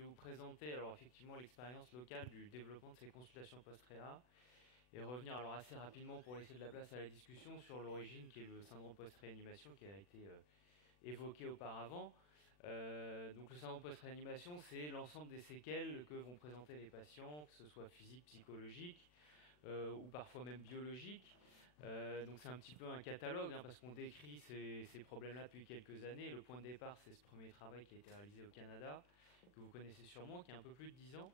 je vais vous présenter alors effectivement l'expérience locale du développement de ces consultations post-réa et revenir alors assez rapidement pour laisser de la place à la discussion sur l'origine qui est le syndrome post-réanimation qui a été évoqué auparavant. Donc le syndrome post-réanimation, c'est l'ensemble des séquelles que vont présenter les patients, que ce soit physique, psychologique ou parfois même biologique. Donc c'est un petit peu un catalogue parce qu'on décrit ces problèmes-là depuis quelques années. Le point de départ, c'est ce premier travail qui a été réalisé au Canada, que vous connaissez sûrement, qui a un peu plus de 10 ans.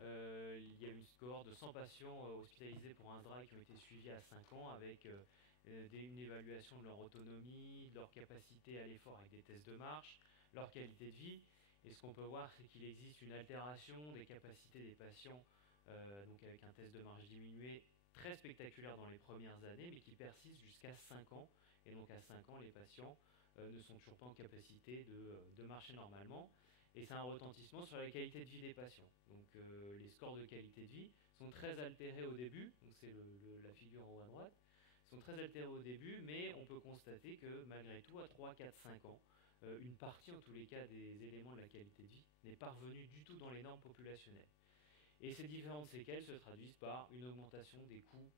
Il y a une cohorte de 100 patients hospitalisés pour un SDRA qui ont été suivis à 5 ans avec une évaluation de leur autonomie, de leur capacité à l'effort avec des tests de marche, leur qualité de vie. Et ce qu'on peut voir, c'est qu'il existe une altération des capacités des patients, donc avec un test de marche diminué, très spectaculaire dans les premières années, mais qui persiste jusqu'à 5 ans. Et donc à 5 ans, les patients ne sont toujours pas en capacité de marcher normalement. Et c'est un retentissement sur la qualité de vie des patients. Donc les scores de qualité de vie sont très altérés au début, donc c'est la figure en haut à droite, sont très altérés au début, mais on peut constater que malgré tout, à 3, 4, 5 ans, une partie en tous les cas des éléments de la qualité de vie n'est pas revenue du tout dans les normes populationnelles. Et ces différentes séquelles se traduisent par une augmentation des coûts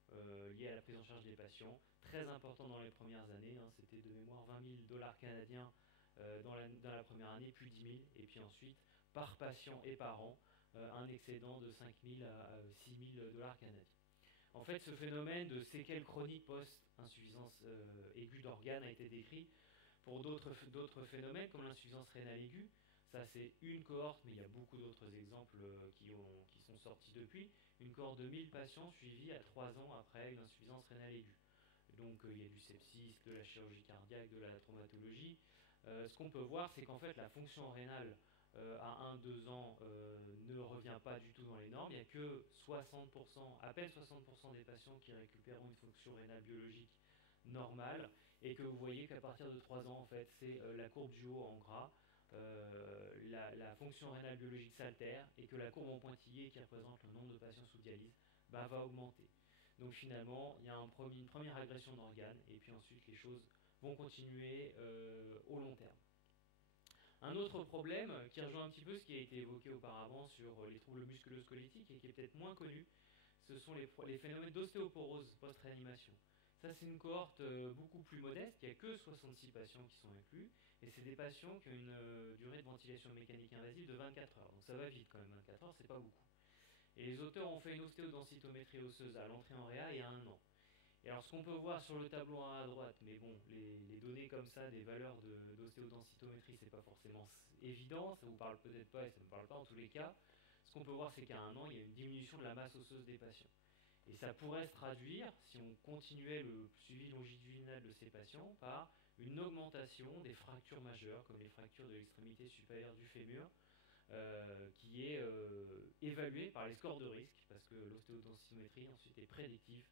liés à la prise en charge des patients, très important dans les premières années, c'était de mémoire 20 000 dollars canadiens dans la première année, puis 10 000, et puis ensuite, par patient et par an, un excédent de 5 000 à 6 000 dollars canadiens. En fait, ce phénomène de séquelles chroniques post-insuffisance aiguë d'organes a été décrit pour d'autres phénomènes comme l'insuffisance rénale aiguë. Ça, c'est une cohorte, mais il y a beaucoup d'autres exemples qui sont sortis depuis. Une cohorte de 1000 patients suivis à 3 ans après une insuffisance rénale aiguë. Donc, il y a du sepsis, de la chirurgie cardiaque, de la traumatologie. Ce qu'on peut voir, c'est qu'en fait, la fonction rénale à 1-2 ans ne revient pas du tout dans les normes. Il n'y a que 60%, à peine 60% des patients qui récupéreront une fonction rénale biologique normale, et que vous voyez qu'à partir de 3 ans, en fait, c'est la courbe du haut en gras. La fonction rénale biologique s'altère et que la courbe en pointillé qui représente le nombre de patients sous dialyse va augmenter. Donc finalement, il y a une première agression d'organes et puis ensuite les choses vont continuer au long terme. Un autre problème qui rejoint un petit peu ce qui a été évoqué auparavant sur les troubles musculo-squelettiques et qui est peut-être moins connu, ce sont les phénomènes d'ostéoporose post-réanimation. Ça, c'est une cohorte beaucoup plus modeste, il n'y a que 66 patients qui sont inclus, et c'est des patients qui ont une durée de ventilation mécanique invasive de 24 heures. Donc ça va vite quand même, 24 heures, c'est pas beaucoup. Et les auteurs ont fait une ostéodensitométrie osseuse à l'entrée en réa il y a 1 an. Et alors ce qu'on peut voir sur le tableau en haut à droite, mais bon, les données comme ça, des valeurs d'ostéodensitométrie, c'est pas forcément évident, ça vous parle peut-être pas et ça ne me parle pas en tous les cas. Ce qu'on peut voir, c'est qu'à 1 an, il y a une diminution de la masse osseuse des patients. Et ça pourrait se traduire, si on continuait le suivi longitudinal de ces patients, par une augmentation des fractures majeures, comme les fractures de l'extrémité supérieure du fémur, qui est évaluée par les scores de risque, parce que l'ostéodensitométrie ensuite est prédictive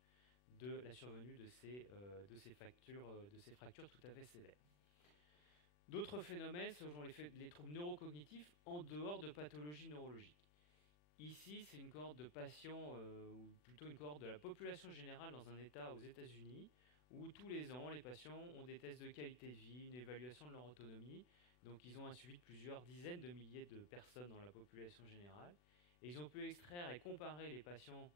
de la survenue de ces fractures tout à fait sévères. D'autres phénomènes sont les troubles neurocognitifs en dehors de pathologies neurologiques. Ici, c'est une cohorte de patients, ou plutôt une cohorte de la population générale dans un État aux États-Unis, où tous les ans, les patients ont des tests de qualité de vie, une évaluation de leur autonomie. Donc, ils ont un suivi de plusieurs dizaines de milliers de personnes dans la population générale. Et ils ont pu extraire et comparer les patients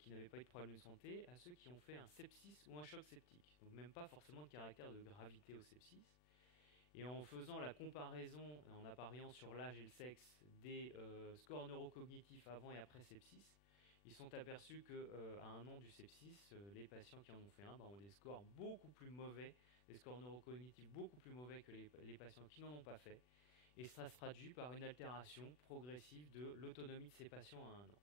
qui n'avaient pas eu de problème de santé à ceux qui ont fait un sepsis ou un choc septique. Donc, même pas forcément de caractère de gravité au sepsis. Et en faisant la comparaison, en appariant sur l'âge et le sexe des scores neurocognitifs avant et après sepsis, ils sont aperçus qu'à 1 an du sepsis, les patients qui en ont fait un ont des scores beaucoup plus mauvais, des scores neurocognitifs beaucoup plus mauvais que les patients qui n'en ont pas fait. Et ça se traduit par une altération progressive de l'autonomie de ces patients à 1 an.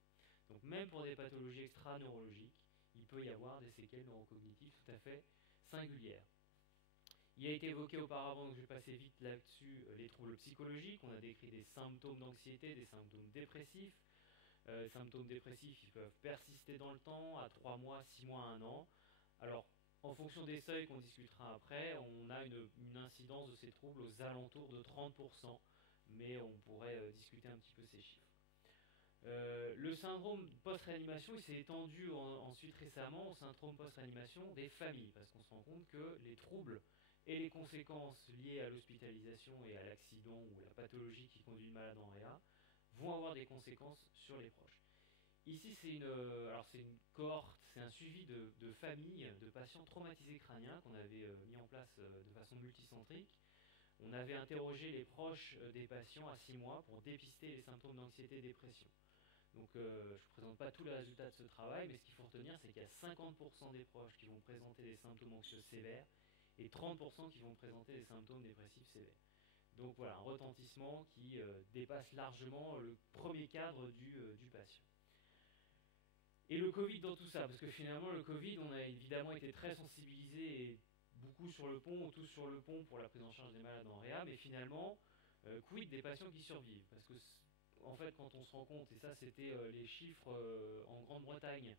Donc même pour des pathologies extra-neurologiques, il peut y avoir des séquelles neurocognitives tout à fait singulières. Il a été évoqué auparavant, donc je vais passer vite là-dessus, les troubles psychologiques. On a décrit des symptômes d'anxiété, des symptômes dépressifs. Les symptômes dépressifs, ils peuvent persister dans le temps, à 3 mois, 6 mois, 1 an. Alors, en fonction des seuils qu'on discutera après, on a une incidence de ces troubles aux alentours de 30%, mais on pourrait discuter un petit peu ces chiffres. Le syndrome post-réanimation, il s'est étendu ensuite récemment au syndrome post-réanimation des familles, parce qu'on se rend compte que les troubles et les conséquences liées à l'hospitalisation et à l'accident ou à la pathologie qui conduit le malade en réa vont avoir des conséquences sur les proches. Ici, c'est une cohorte, c'est un suivi de familles de patients traumatisés crâniens qu'on avait mis en place de façon multicentrique. On avait interrogé les proches des patients à 6 mois pour dépister les symptômes d'anxiété et dépression. Donc je ne vous présente pas tous les résultats de ce travail, mais ce qu'il faut retenir, c'est qu'il y a 50% des proches qui vont présenter des symptômes anxieux sévères et 30% qui vont présenter des symptômes dépressifs sévères. Donc voilà, un retentissement qui dépasse largement le premier cadre du patient. Et le Covid dans tout ça, parce que finalement le Covid, on a évidemment été très sensibilisés et beaucoup sur le pont, ou tous sur le pont pour la prise en charge des malades en réa, mais finalement, quid des patients qui survivent? Parce que en fait, quand on se rend compte, et ça c'était les chiffres en Grande-Bretagne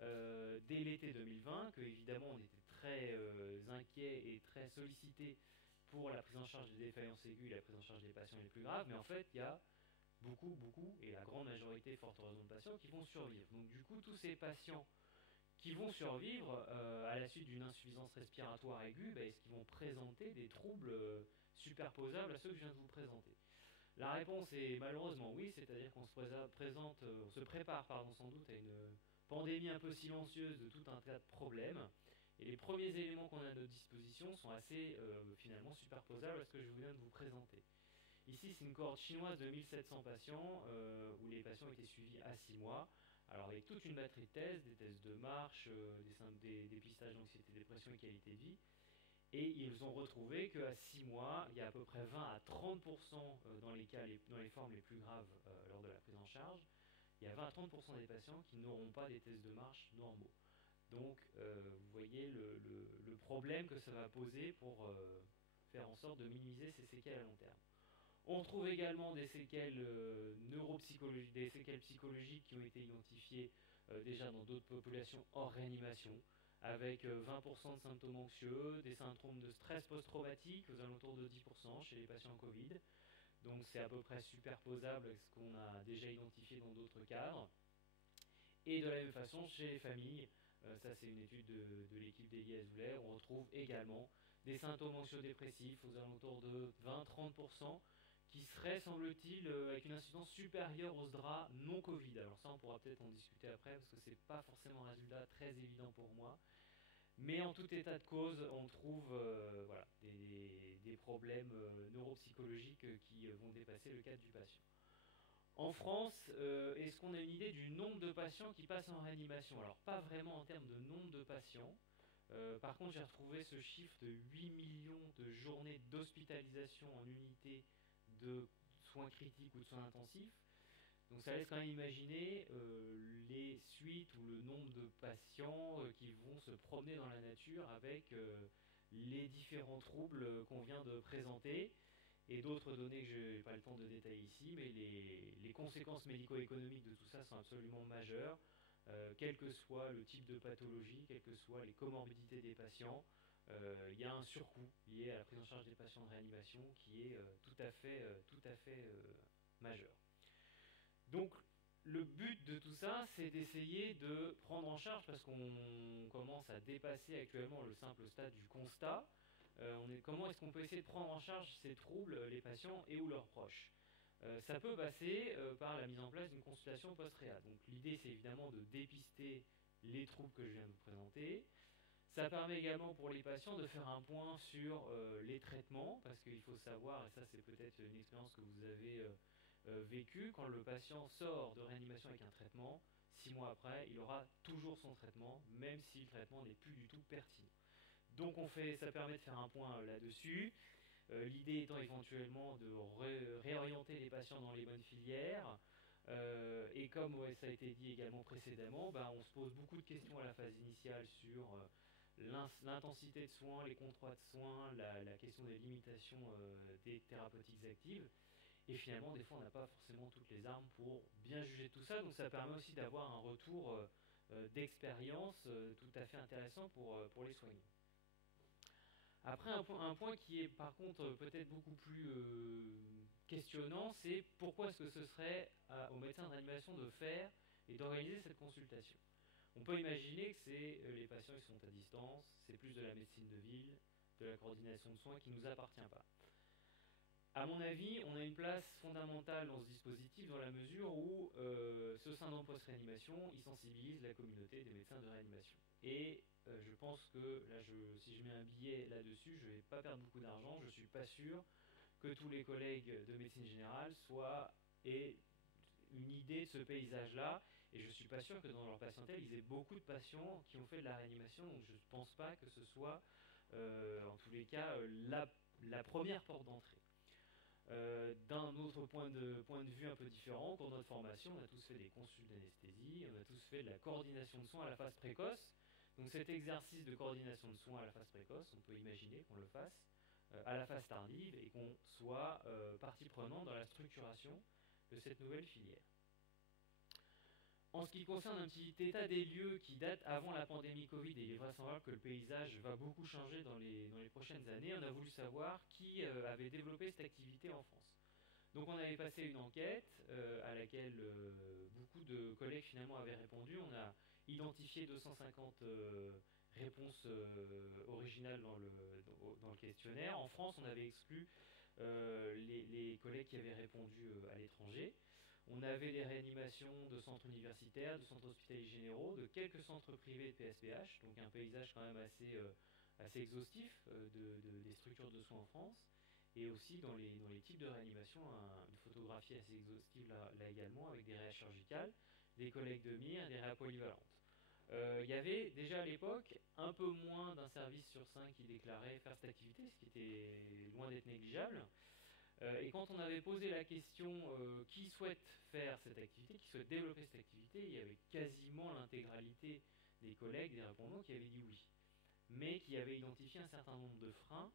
dès l'été 2020, que évidemment on était très inquiets et très sollicités pour la prise en charge des défaillances aiguës et la prise en charge des patients les plus graves, mais en fait il y a beaucoup, et la grande majorité, fort heureusement, de patients qui vont survivre. Donc du coup, tous ces patients qui vont survivre à la suite d'une insuffisance respiratoire aiguë, est-ce qu'ils vont présenter des troubles superposables à ceux que je viens de vous présenter? La réponse est malheureusement oui, c'est-à-dire qu'on on se prépare sans doute à une pandémie un peu silencieuse de tout un tas de problèmes. Et les premiers éléments qu'on a à notre disposition sont assez finalement superposables à ce que je viens de vous présenter. Ici, c'est une cohorte chinoise de 1700 patients où les patients étaient suivis à 6 mois. Alors, avec toute une batterie de tests, des tests de marche, des dépistages d'anxiété, dépression et qualité de vie. Et ils ont retrouvé qu'à 6 mois, il y a à peu près 20 à 30% dans les formes les plus graves lors de la prise en charge, il y a 20 à 30% des patients qui n'auront pas des tests de marche normaux. Donc, vous voyez le problème que ça va poser pour faire en sorte de minimiser ces séquelles à long terme. On trouve également des séquelles neuropsychologiques, des séquelles psychologiques qui ont été identifiées déjà dans d'autres populations hors réanimation, avec 20% de symptômes anxieux, des syndromes de stress post-traumatique aux alentours de 10% chez les patients Covid. Donc c'est à peu près superposable avec ce qu'on a déjà identifié dans d'autres cadres. Et de la même façon, chez les familles, ça c'est une étude de l'équipe d'Elie Azoulay, on retrouve également des symptômes anxio-dépressifs aux alentours de 20-30%, qui seraient, semble-t-il, avec une incidence supérieure aux SDRA non Covid. Alors ça, on pourra peut-être en discuter après, parce que c'est pas forcément un résultat très évident pour moi. Mais en tout état de cause, on trouve voilà, des problèmes neuropsychologiques qui vont dépasser le cadre du patient. En France, est-ce qu'on a une idée du nombre de patients qui passent en réanimation? Alors pas vraiment en termes de nombre de patients. Par contre, j'ai retrouvé ce chiffre de 8 millions de journées d'hospitalisation en unité de soins critiques ou de soins intensifs. Donc ça laisse quand même imaginer les suites ou le nombre de patients qui vont se promener dans la nature avec les différents troubles qu'on vient de présenter et d'autres données que je n'ai pas le temps de détailler ici, mais les conséquences médico-économiques de tout ça sont absolument majeures, quel que soit le type de pathologie, quelles que soient les comorbidités des patients. Il y a un surcoût lié à la prise en charge des patients de réanimation qui est tout à fait majeur. Donc le but de tout ça, c'est d'essayer de prendre en charge, parce qu'on commence à dépasser actuellement le simple stade du constat, comment est-ce qu'on peut essayer de prendre en charge ces troubles, les patients et ou leurs proches. Ça peut passer par la mise en place d'une consultation post-réa. Donc l'idée, c'est évidemment de dépister les troubles que je viens de vous présenter. Ça permet également pour les patients de faire un point sur les traitements, parce qu'il faut savoir, et ça c'est peut-être une expérience que vous avez vécue, quand le patient sort de réanimation avec un traitement, 6 mois après, il aura toujours son traitement, même si le traitement n'est plus du tout pertinent. Donc ça permet de faire un point là-dessus. L'idée étant éventuellement de réorienter les patients dans les bonnes filières. Et comme ça a été dit également précédemment, on se pose beaucoup de questions à la phase initiale sur l'intensité de soins, les contrats de soins, la question des limitations des thérapeutiques actives. Et finalement, des fois, on n'a pas forcément toutes les armes pour bien juger tout ça. Donc ça permet aussi d'avoir un retour d'expérience tout à fait intéressant pour les soignants. Après, un point qui est par contre peut-être beaucoup plus questionnant, c'est pourquoi est-ce que ce serait aux médecins de réanimation de faire et d'organiser cette consultation. On peut imaginer que c'est les patients qui sont à distance, c'est plus de la médecine de ville, de la coordination de soins qui ne nous appartient pas. À mon avis, on a une place fondamentale dans ce dispositif dans la mesure où ce syndrome post-réanimation, il sensibilise la communauté des médecins de réanimation. Et je pense que, là, si je mets un billet là-dessus, je ne vais pas perdre beaucoup d'argent. Je ne suis pas sûr que tous les collègues de médecine générale aient une idée de ce paysage-là. Et je ne suis pas sûr que dans leur patientèle, ils aient beaucoup de patients qui ont fait de la réanimation. Donc je ne pense pas que ce soit, en tous les cas, la première porte d'entrée. D'un autre point de vue un peu différent, au cours de notre formation, on a tous fait des consultes d'anesthésie, on a tous fait de la coordination de soins à la phase précoce. Donc cet exercice de coordination de soins à la phase précoce, on peut imaginer qu'on le fasse à la phase tardive et qu'on soit partie prenante dans la structuration de cette nouvelle filière. En ce qui concerne un petit état des lieux qui date avant la pandémie Covid, et il est vraisemblable que le paysage va beaucoup changer dans les prochaines années, on a voulu savoir qui avait développé cette activité en France. Donc on avait passé une enquête à laquelle beaucoup de collègues finalement avaient répondu. On a identifié 250 réponses originales dans le questionnaire. En France, on avait exclu les collègues qui avaient répondu à l'étranger. On avait des réanimations de centres universitaires, de centres hospitaliers généraux, de quelques centres privés de PSPH, donc un paysage quand même assez exhaustif des structures de soins en France. Et aussi dans les types de réanimation, une photographie assez exhaustive là également, avec des réa chirurgicales, des collègues de mire, des réa polyvalentes. Il y avait déjà à l'époque un peu moins d'un service sur 5 qui déclarait faire cette activité, ce qui était loin d'être négligeable. Et quand on avait posé la question qui souhaite faire cette activité, qui souhaite développer cette activité, il y avait quasiment l'intégralité des collègues, des répondants qui avaient dit oui, mais qui avaient identifié un certain nombre de freins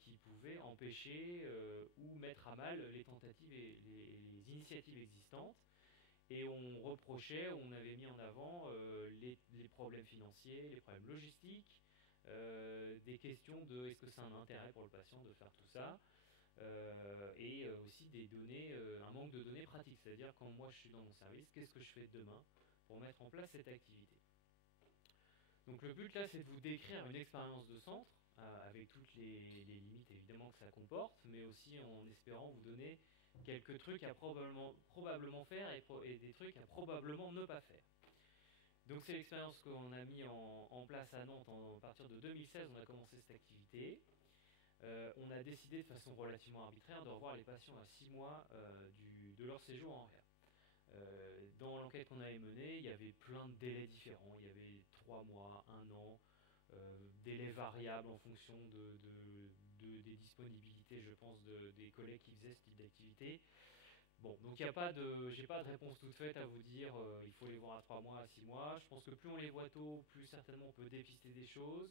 qui pouvaient empêcher ou mettre à mal les tentatives et les initiatives existantes. Et on reprochait, on avait mis en avant les problèmes financiers, les problèmes logistiques, des questions de est-ce que c'est un intérêt pour le patient de faire tout ça, et aussi des données, un manque de données pratiques, c'est-à-dire quand moi je suis dans mon service, qu'est-ce que je fais demain pour mettre en place cette activité. Donc le but là, c'est de vous décrire une expérience de centre, avec toutes les limites évidemment que ça comporte, mais aussi en espérant vous donner quelques trucs à probablement faire et des trucs à probablement ne pas faire. Donc c'est l'expérience qu'on a mis en place à Nantes à partir de 2016, on a commencé cette activité. On a décidé de façon relativement arbitraire de revoir les patients à 6 mois de leur séjour en réa. Dans l'enquête qu'on avait menée, il y avait plein de délais différents. Il y avait 3 mois, 1 an, délais variables en fonction des disponibilités, je pense, des collègues qui faisaient ce type d'activité. Bon, donc j'ai pas de réponse toute faite à vous dire il faut les voir à 3 mois, à 6 mois. Je pense que plus on les voit tôt, plus certainement on peut dépister des choses.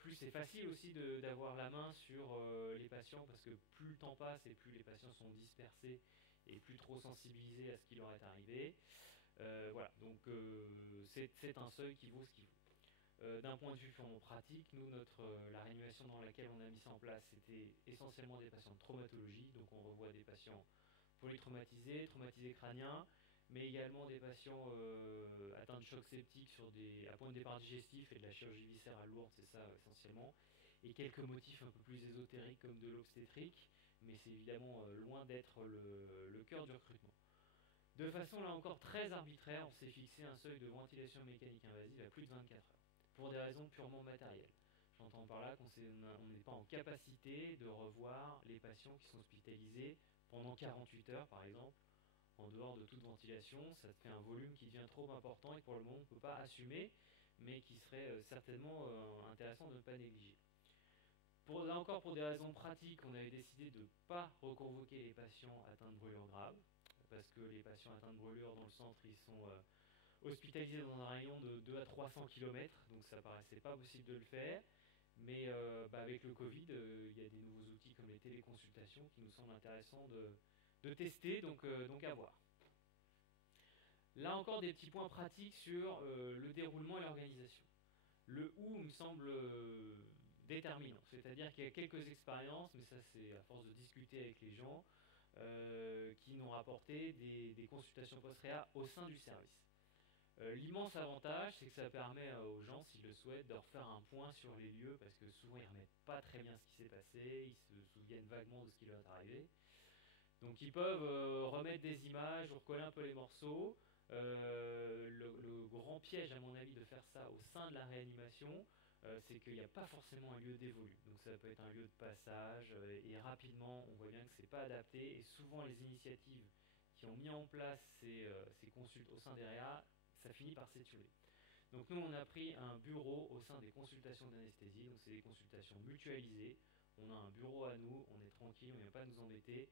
Plus c'est facile aussi d'avoir la main sur les patients parce que plus le temps passe et plus les patients sont dispersés et plus trop sensibilisés à ce qui leur est arrivé. Voilà, donc c'est un seuil qui vaut ce qu'il vaut. D'un point de vue purement pratique, nous, la réanimation dans laquelle on a mis ça en place, c'était essentiellement des patients de traumatologie, donc on revoit des patients polytraumatisés, traumatisés crâniens, mais également des patients atteints de choc septique à point de départ digestif et de la chirurgie viscérale lourde, c'est ça essentiellement, et quelques motifs un peu plus ésotériques comme de l'obstétrique, mais c'est évidemment loin d'être le cœur du recrutement. De façon là encore très arbitraire, on s'est fixé un seuil de ventilation mécanique invasive à plus de 24 heures, pour des raisons purement matérielles. J'entends par là qu'on n'est pas en capacité de revoir les patients qui sont hospitalisés pendant 48 heures par exemple, en dehors de toute ventilation. Ça fait un volume qui devient trop important et que pour le moment on ne peut pas assumer, mais qui serait certainement intéressant de ne pas négliger. Là encore, pour des raisons pratiques, on avait décidé de ne pas reconvoquer les patients atteints de brûlures graves, parce que les patients atteints de brûlures dans le centre, ils sont hospitalisés dans un rayon de 2 à 300 km, donc ça paraissait pas possible de le faire. Mais avec le Covid, il y a des nouveaux outils comme les téléconsultations qui nous semblent intéressants de tester, donc à voir. Là encore, des petits points pratiques sur le déroulement et l'organisation. Le où me semble déterminant, c'est-à-dire qu'il y a quelques expériences, mais ça c'est à force de discuter avec les gens, qui nous rapporté des consultations post-réa au sein du service. L'immense avantage, c'est que ça permet aux gens, s'ils le souhaitent, de refaire un point sur les lieux, parce que souvent ils ne remettent pas très bien ce qui s'est passé, ils se souviennent vaguement de ce qui leur est arrivé. Donc ils peuvent remettre des images, recoller un peu les morceaux. Le grand piège, à mon avis, de faire ça au sein de la réanimation, c'est qu'il n'y a pas forcément un lieu dévolu. Donc ça peut être un lieu de passage, et rapidement, on voit bien que c'est pas adapté. Et souvent, les initiatives qui ont mis en place ces consultes au sein des réa, ça finit par s'étioler. Donc nous, on a pris un bureau au sein des consultations d'anesthésie. Donc c'est des consultations mutualisées. On a un bureau à nous, on est tranquille, on ne vient pas nous embêter.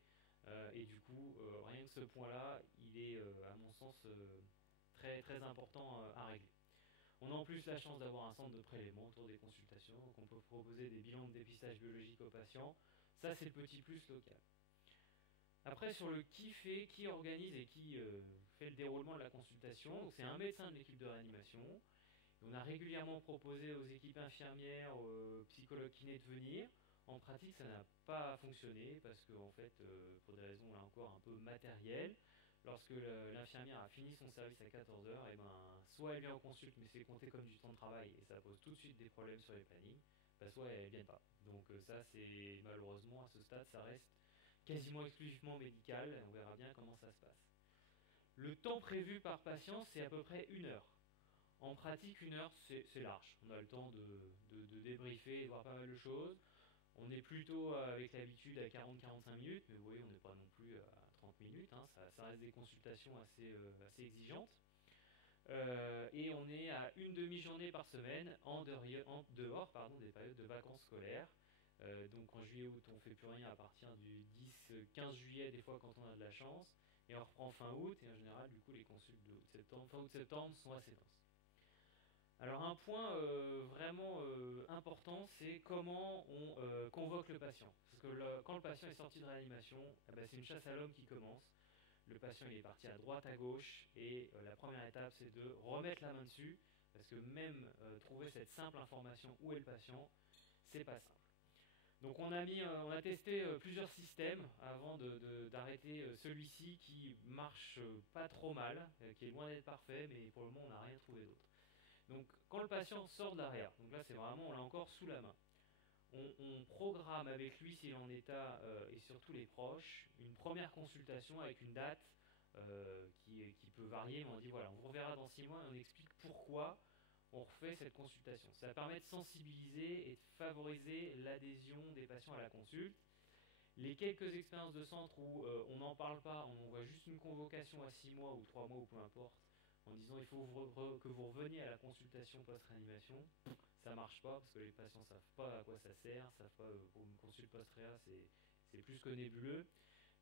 Et du coup, rien que ce point-là, il est, à mon sens, très, très important à régler. On a en plus la chance d'avoir un centre de prélèvement autour des consultations, donc on peut proposer des bilans de dépistage biologique aux patients. Ça, c'est le petit plus local. Après, sur le qui fait, qui organise et qui fait le déroulement de la consultation, c'est un médecin de l'équipe de réanimation. On a régulièrement proposé aux équipes infirmières, aux psychologues kinés de venir. En pratique, ça n'a pas fonctionné parce que, en fait, pour des raisons là encore un peu matérielles, lorsque l'infirmière a fini son service à 14 heures, et ben, soit elle vient en consulte, mais c'est compté comme du temps de travail et ça pose tout de suite des problèmes sur les plannings, soit elle ne vient pas. Donc ça, c'est malheureusement à ce stade, ça reste quasiment exclusivement médical. On verra bien comment ça se passe. Le temps prévu par patient, c'est à peu près 1 heure. En pratique, 1 heure, c'est large. On a le temps de débriefer et de voir pas mal de choses. On est plutôt avec l'habitude à 40-45 minutes, mais vous voyez, on n'est pas non plus à 30 minutes. Hein. Ça reste des consultations assez exigeantes. Et on est à une demi-journée par semaine en dehors des périodes de vacances scolaires. Donc en juillet-août, on ne fait plus rien à partir du 10-15 juillet, des fois quand on a de la chance. Et on reprend fin août, et en général, du coup, les consultes de fin août-septembre sont assez denses. Alors un point vraiment important, c'est comment on convoque le patient. Parce que quand le patient est sorti de réanimation, c'est une chasse à l'homme qui commence. Le patient il est parti à droite, à gauche, et la première étape c'est de remettre la main dessus, parce que même trouver cette simple information où est le patient, c'est pas simple. Donc on a testé plusieurs systèmes avant d'arrêter celui-ci qui marche pas trop mal, qui est loin d'être parfait, mais pour le moment on n'a rien trouvé d'autre. Donc quand le patient sort de l'arrière, donc là c'est vraiment, on l'a encore sous la main, on programme avec lui s'il est en état et surtout les proches, une première consultation avec une date qui peut varier, mais on dit voilà, on vous reverra dans 6 mois et on explique pourquoi on refait cette consultation. Ça permet de sensibiliser et de favoriser l'adhésion des patients à la consulte. Les quelques expériences de centre où on n'en parle pas, on envoie juste une convocation à 6 mois ou 3 mois ou peu importe, en disant il faut que vous reveniez à la consultation post-réanimation, ça marche pas parce que les patients savent pas à quoi ça sert, savent pas pour une consulte post-réa c'est plus que nébuleux.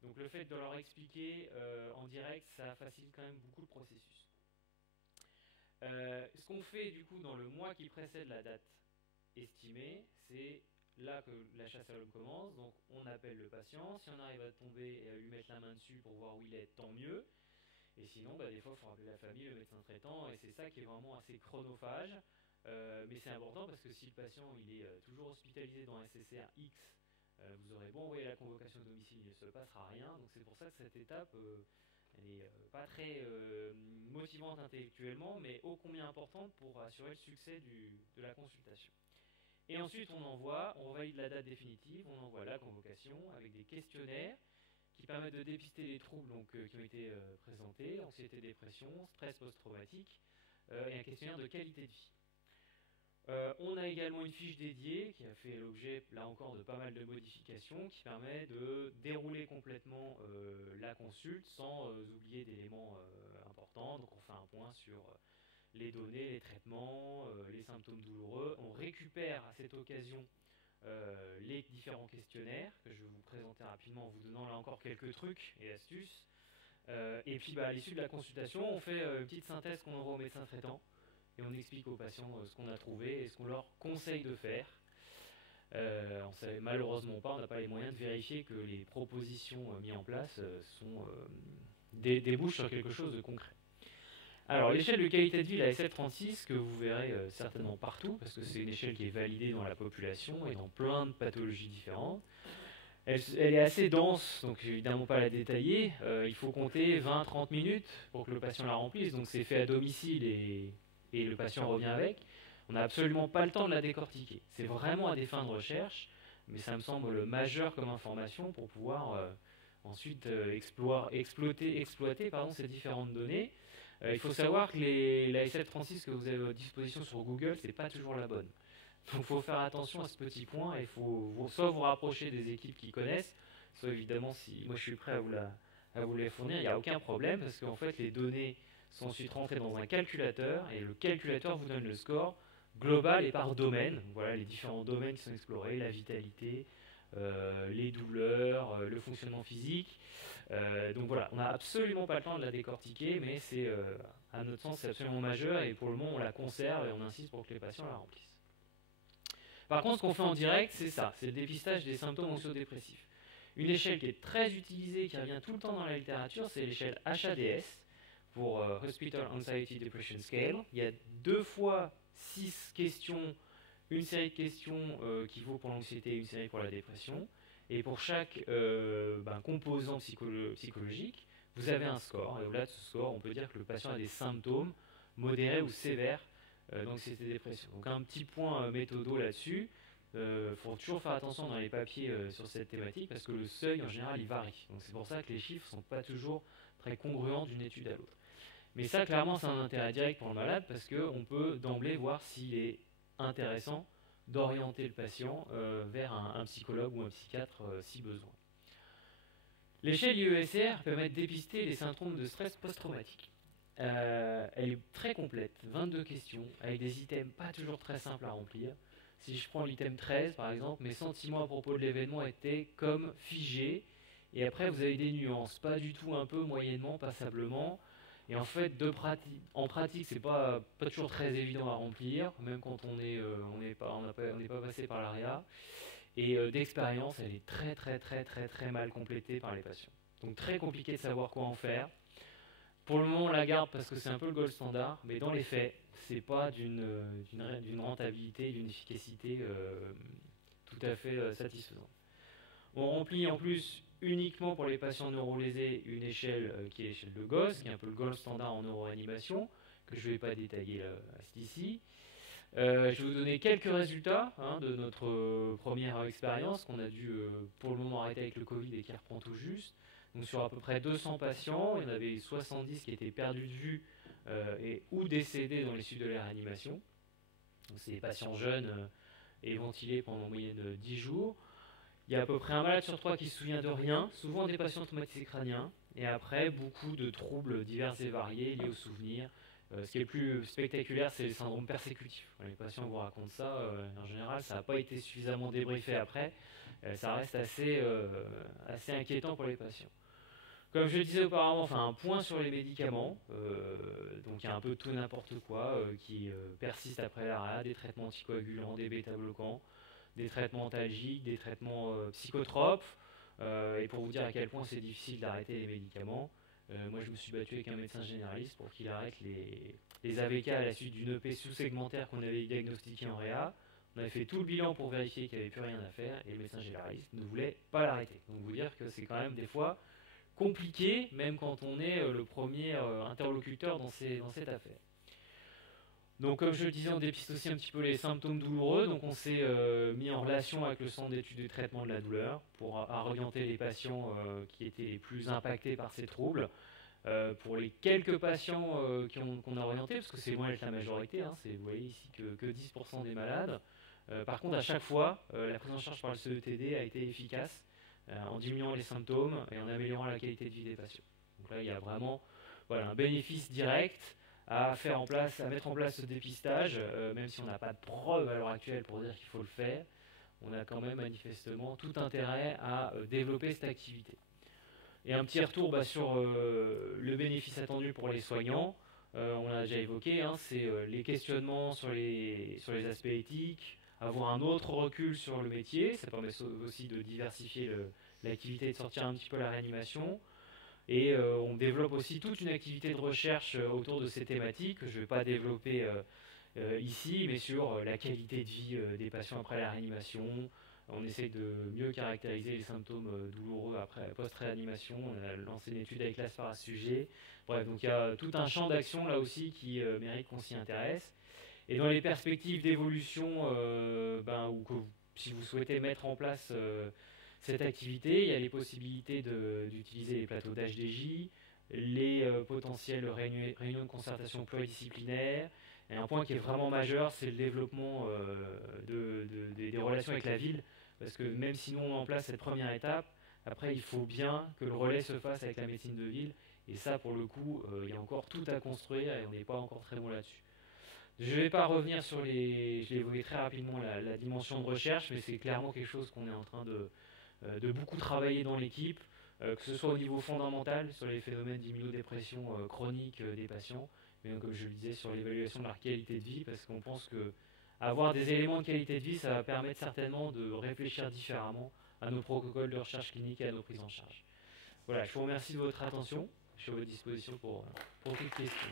Donc le fait de leur expliquer en direct, ça facilite quand même beaucoup le processus. Ce qu'on fait du coup dans le mois qui précède la date estimée, c'est là que la chasse à l'homme commence. Donc on appelle le patient, si on arrive à tomber et à lui mettre la main dessus pour voir où il est, tant mieux. Et sinon, des fois, il faut rappeler la famille, le médecin traitant, et c'est ça qui est vraiment assez chronophage. Mais c'est important parce que si le patient il est toujours hospitalisé dans un SSR X, vous aurez beau envoyer la convocation à domicile, il ne se passera rien. Donc c'est pour ça que cette étape, elle n'est pas très motivante intellectuellement, mais ô combien importante pour assurer le succès de la consultation. Et ensuite, on valide la date définitive, on envoie la convocation avec des questionnaires qui permettent de dépister les troubles qui ont été présentés, anxiété, dépression, stress post-traumatique, et un questionnaire de qualité de vie. On a également une fiche dédiée qui a fait l'objet, là encore, de pas mal de modifications, qui permet de dérouler complètement la consulte sans oublier d'éléments importants. Donc on fait un point sur les données, les traitements, les symptômes douloureux. On récupère à cette occasion les différents questionnaires que je vais vous présenter rapidement en vous donnant là encore quelques trucs et astuces. Et puis à l'issue de la consultation, on fait une petite synthèse qu'on envoie au médecin traitant et on explique aux patients ce qu'on a trouvé et ce qu'on leur conseille de faire. On ne savait malheureusement pas, on n'a pas les moyens de vérifier que les propositions mises en place débouchent sur quelque chose de concret. Alors l'échelle de qualité de vie, la SF36, que vous verrez certainement partout, parce que c'est une échelle qui est validée dans la population et dans plein de pathologies différentes, Elle est assez dense, donc évidemment pas la détailler. Il faut compter 20-30 minutes pour que le patient la remplisse, donc c'est fait à domicile et le patient revient avec. On n'a absolument pas le temps de la décortiquer. C'est vraiment à des fins de recherche, mais ça me semble majeur comme information pour pouvoir ensuite exploiter ces différentes données. Il faut savoir que la SF36 que vous avez à votre disposition sur Google, c'est pas toujours la bonne. Donc il faut faire attention à ce petit point et il faut soit vous rapprocher des équipes qui connaissent, soit évidemment si moi je suis prêt à vous les fournir, il n'y a aucun problème parce qu'en fait les données sont ensuite rentrées dans un calculateur et le calculateur vous donne le score global et par domaine. Voilà les différents domaines qui sont explorés, la vitalité, les douleurs, le fonctionnement physique. Donc voilà, on n'a absolument pas le temps de la décortiquer, mais c'est à notre sens c'est absolument majeur et pour le moment on la conserve et on insiste pour que les patients la remplissent. Par contre, ce qu'on fait en direct, c'est ça, c'est le dépistage des symptômes anxio-dépressifs. Une échelle qui est très utilisée, qui revient tout le temps dans la littérature, c'est l'échelle HADS, pour Hospital Anxiety Depression Scale. Il y a 2 fois 6 questions, une série de questions qui vaut pour l'anxiété et une série pour la dépression. Et pour chaque composant psychologique, vous avez un score. Et au-delà de ce score, on peut dire que le patient a des symptômes modérés ou sévères d'anxiété et dépression. Donc un petit point méthodo là-dessus. Faut toujours faire attention dans les papiers sur cette thématique parce que le seuil en général il varie. Donc c'est pour ça que les chiffres ne sont pas toujours très congruents d'une étude à l'autre. Mais ça clairement c'est un intérêt direct pour le malade parce qu'on peut d'emblée voir s'il est intéressant d'orienter le patient vers un psychologue ou un psychiatre si besoin. L'échelle IESR permet de dépister les symptômes de stress post-traumatique. Elle est très complète, 22 questions, avec des items pas toujours très simples à remplir. Si je prends l'item 13 par exemple, mes sentiments à propos de l'événement étaient comme figés, et après vous avez des nuances, pas du tout un peu, moyennement, passablement. Et en fait, en pratique, c'est pas toujours très évident à remplir, même quand on n'est pas passé par l'ARIA. Et d'expérience, elle est très mal complétée par les patients. Donc très compliqué de savoir quoi en faire. Pour le moment, on la garde parce que c'est un peu le gold standard, mais dans les faits, c'est pas d'une rentabilité, d'une efficacité tout à fait satisfaisante. On remplit en plus uniquement pour les patients neurolésés une échelle qui est l'échelle de Gauss, qui est un peu le gold standard en neuroanimation, que je ne vais pas détailler ici. Je vais vous donner quelques résultats de notre première expérience qu'on a dû pour le moment arrêter avec le Covid et qui reprend tout juste. Donc sur à peu près 200 patients, il y en avait 70 qui étaient perdus de vue ou décédés dans les suites de la réanimation. C'est des patients jeunes et ventilés pendant en moyenne 10 jours. Il y a à peu près un malade sur 3 qui se souvient de rien, souvent des patients traumatisés crâniens, et après beaucoup de troubles divers et variés liés aux souvenirs. Ce qui est le plus spectaculaire, c'est le syndrome persécutif. Quand les patients vous racontent ça, en général, ça n'a pas été suffisamment débriefé après. Ça reste assez inquiétant pour les patients. Comme je le disais auparavant, enfin un point sur les médicaments, donc il y a un peu tout n'importe quoi qui persiste après l'ARIA, des traitements anticoagulants, des bêta-bloquants, des traitements antalgiques, des traitements psychotropes, et pour vous dire à quel point c'est difficile d'arrêter les médicaments, moi je me suis battu avec un médecin généraliste pour qu'il arrête les AVK à la suite d'une EP sous-segmentaire qu'on avait diagnostiquée en réa. On avait fait tout le bilan pour vérifier qu'il n'y avait plus rien à faire et le médecin généraliste ne voulait pas l'arrêter. Donc vous dire que c'est quand même des fois compliqué, même quand on est le premier interlocuteur dans cette affaire. Donc comme je le disais, on dépiste aussi un petit peu les symptômes douloureux. Donc on s'est mis en relation avec le centre d'études de traitement de la douleur pour orienter les patients qui étaient les plus impactés par ces troubles. Pour les quelques patients qu'on a orientés, parce que c'est loin d'être la majorité, vous voyez ici que 10% des malades. Par contre, à chaque fois, la prise en charge par le CETD a été efficace en diminuant les symptômes et en améliorant la qualité de vie des patients. Donc là, il y a vraiment un bénéfice direct à mettre en place ce dépistage, même si on n'a pas de preuves à l'heure actuelle pour dire qu'il faut le faire, on a quand même manifestement tout intérêt à développer cette activité. Et un petit retour sur le bénéfice attendu pour les soignants, on l'a déjà évoqué, c'est les questionnements sur les aspects éthiques, avoir un autre recul sur le métier, ça permet aussi de diversifier l'activité et de sortir un petit peu la réanimation. Et on développe aussi toute une activité de recherche autour de ces thématiques que je ne vais pas développer ici, mais sur la qualité de vie des patients après la réanimation, On essaye de mieux caractériser les symptômes douloureux après post-réanimation. On a lancé une étude avec l'ASPAR à ce sujet. Bref, donc il y a tout un champ d'action là aussi qui mérite qu'on s'y intéresse. Et dans les perspectives d'évolution, ou que si vous souhaitez mettre en place cette activité, il y a les possibilités d'utiliser les plateaux d'HDJ, les potentielles réunions de concertation pluridisciplinaires. Et un point qui est vraiment majeur, c'est le développement des relations avec la ville, parce que même si nous on met en place cette première étape, après il faut bien que le relais se fasse avec la médecine de ville, et ça pour le coup, il y a encore tout à construire et on n'est pas encore très bon là-dessus. Je ne vais pas revenir sur je l'ai évoqué très rapidement, la dimension de recherche, mais c'est clairement quelque chose qu'on est en train de beaucoup travailler dans l'équipe, que ce soit au niveau fondamental sur les phénomènes d'immunodépression chronique des patients, mais comme je le disais sur l'évaluation de leur qualité de vie, parce qu'on pense que avoir des éléments de qualité de vie, ça va permettre certainement de réfléchir différemment à nos protocoles de recherche clinique et à nos prises en charge. Voilà, je vous remercie de votre attention, je suis à votre disposition pour toute question.